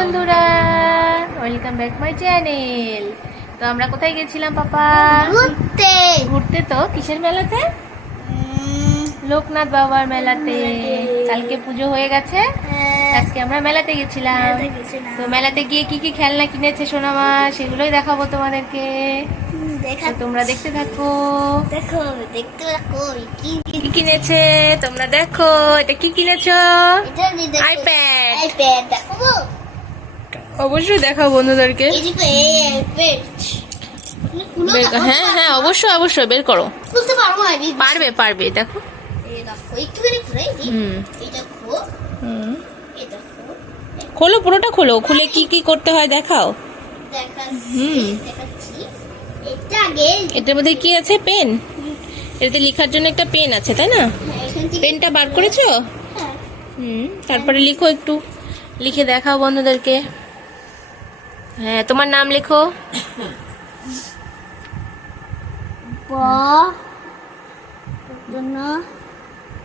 বন্ধুরা, welcome back my channel. তো আমরা কোথায় গেছিলাম পাপা? ঘুরতে। ঘুরতে। তো কিসের মেলাতে? লোকনাথ বাবার মেলাতে। কালকে পুজো হয়ে গেছে, আজকে আমরা মেলাতে গেছিলাম। তো মেলাতে গিয়ে কি কি খেলনা কিনেছে সোনামা, সেগুলোই দেখাবো তোমাদেরকে। তো তোমরা দেখতে থাকো। দেখতে থাকো কি কিনেছে তোমরা দেখো। এটা কি কিনেছো? আইপ্যাড। আইপ্যাড দেখাবো, অবশ্যই দেখাও বন্ধুদেরকে। হ্যাঁ হ্যাঁ, অবশ্যই অবশ্যই বের করো। খুলতে পারবো আমি। পারবে পারবে, দেখো। এই দেখো একটুখানি খুলে দিই। এই দেখো, এই দেখো, খোলো, পুরোটা খোলো। খুলে কি কি করতে হয় দেখাও। দেখাচ্ছি। এটা আগে এটার মধ্যে কি আছে? পেন। এটাতে লেখার জন্য একটা পেন আছে, তাই না? এখান থেকে পেনটা বার করেছো? হ্যাঁ। তারপরে লিখো, একটু লিখে দেখাও বন্ধুদেরকে। হ্যাঁ, তোমার নাম লেখো। ব জন্য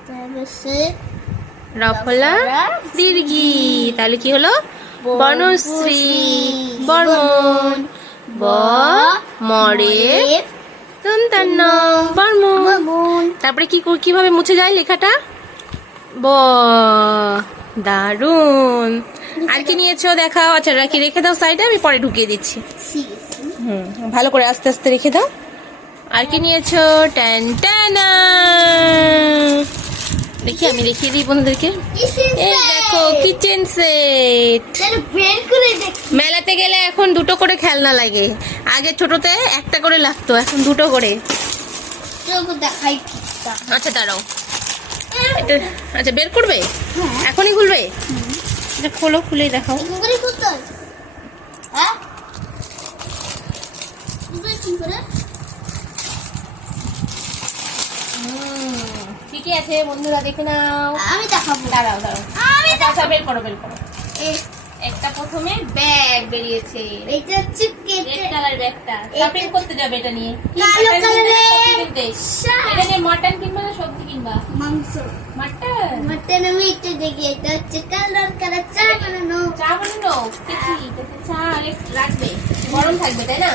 তারপরে রফলা দীর্ঘি, তাহলে কি হলো? বনশ্রী। বর্মন। ব মরে সন্তান্ন বর্মন। তারপরে কি কিভাবে মুছে যায় লেখাটা? ব। দারুন। আর কি নিয়েছো দেখাও। আচ্ছা রেখে দাও সাইডে, আমি পরে ঢুকিয়ে দিচ্ছি। ভালো করে আস্তে আস্তে রেখে দাও। আর কি নিয়েছো? ট্যান ট্যানা। দেখি, আমি দেখিয়ে দিই বন্ধুদেরকে। এই দেখো, কিচেন সেট। বের করে দেখি। মেলাতে গেলে এখন দুটো করে খেলনা লাগে। আগে ছোটতে একটা করে লাগতো, এখন দুটো করে। চলো দেখাই। আচ্ছা দাঁড়াও, এটা আচ্ছা বের করবে? এখনই খুলবে? এটা খোলো, খুলেই দেখাও। এরকম করে খুলতে হয়? হ্যাঁ, কি করে? ঠিকই আছে বন্ধুরা, দেখে নাও। আমি দেখাবো। দাঁড়াও দাঁড়াও। আমি আচ্ছা বের করো বের করো। এই একটা প্রথমে ব্যাগ বেরিয়েছে, এটা হচ্ছে রেড কালার ব্যাগটা। শপিং করতে যাবে এটা নিয়ে। কালো কালারের এটা নিয়ে মটন কিনবা না সবজি কিনবা? মাংস। মটন। মটন আমি একটু দেখি। এটা হচ্ছে কালার কালার চা বানানো। চা বানানো দেখি। চা রাখবে, গরম থাকবে, তাই না?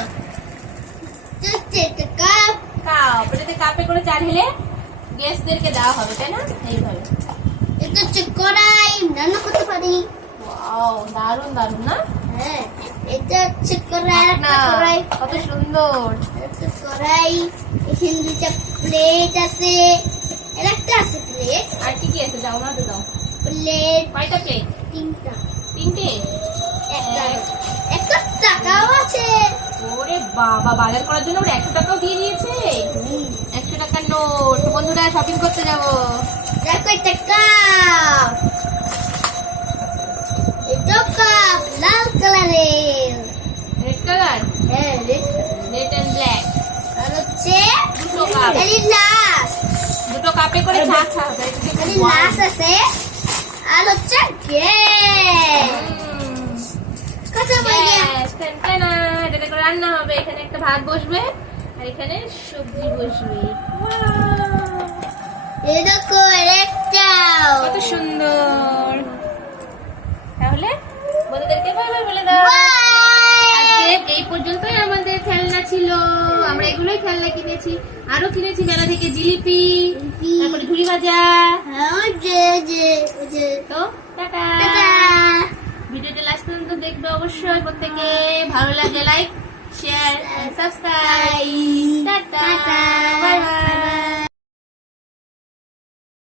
হচ্ছে একটা কাপ। কাপ, এটাতে কাপে করে চা ঢেলে গেস্টদেরকে দেওয়া হবে, তাই না? এইভাবে। এটা হচ্ছে কড়াই, রান্না করতে পারি। ওয়াও, দারুন দারুন না? হ্যাঁ, এটা হচ্ছে কড়াই। না, কড়াই কত সুন্দর। এটা কড়াই। এখানে দুটা প্লেট আছে। এর একটা আছে প্লেট। আর কি কি আছে? যাও না তো দাও। প্লেট কয়টা প্লেট? তিনটা। তিনটে। একটা একটা টাকাও আছে। ওরে বাবা, বাজার করার জন্য ওরা 100 টাকাও দিয়ে দিয়েছে। 100 টাকার নোট। বন্ধুরা, শপিং করতে যাবো। দেখো একটা কাপ। এটা কাপ লাল কালারের। Red colour. হ্যাঁ, রেড রেড এন্ড ব্ল্যাক। আর হচ্ছে দুটো কাপ। এই লাস। দুটো কাপে করে চা খাবে। এই লাস আছে। আর হচ্ছে গ্যাস। কথা বলি। এটাতে করে রান্না হবে। এখানে একটা ভাত বসবে আর এখানে সবজি বসবে। এই দেখো একটাও। কত সুন্দর। তাহলে বন্ধুদেরকে বাই বাই বলে দাও। আজকে এই পর্যন্তই আমাদের খেলনা ছিল। আমরা এগুলোই খেলনা কিনেছি। আরো কিনেছি মেলা থেকে জিলিপি, তারপরে ঝুড়ি ভাজা। হ্যাঁ, যে তো টাটা। টাটা। ভিডিওটা লাস্ট পর্যন্ত দেখবে অবশ্যই প্রত্যেকে। ভালো লাগলে লাইক, শেয়ার, সাবস্ক্রাইব।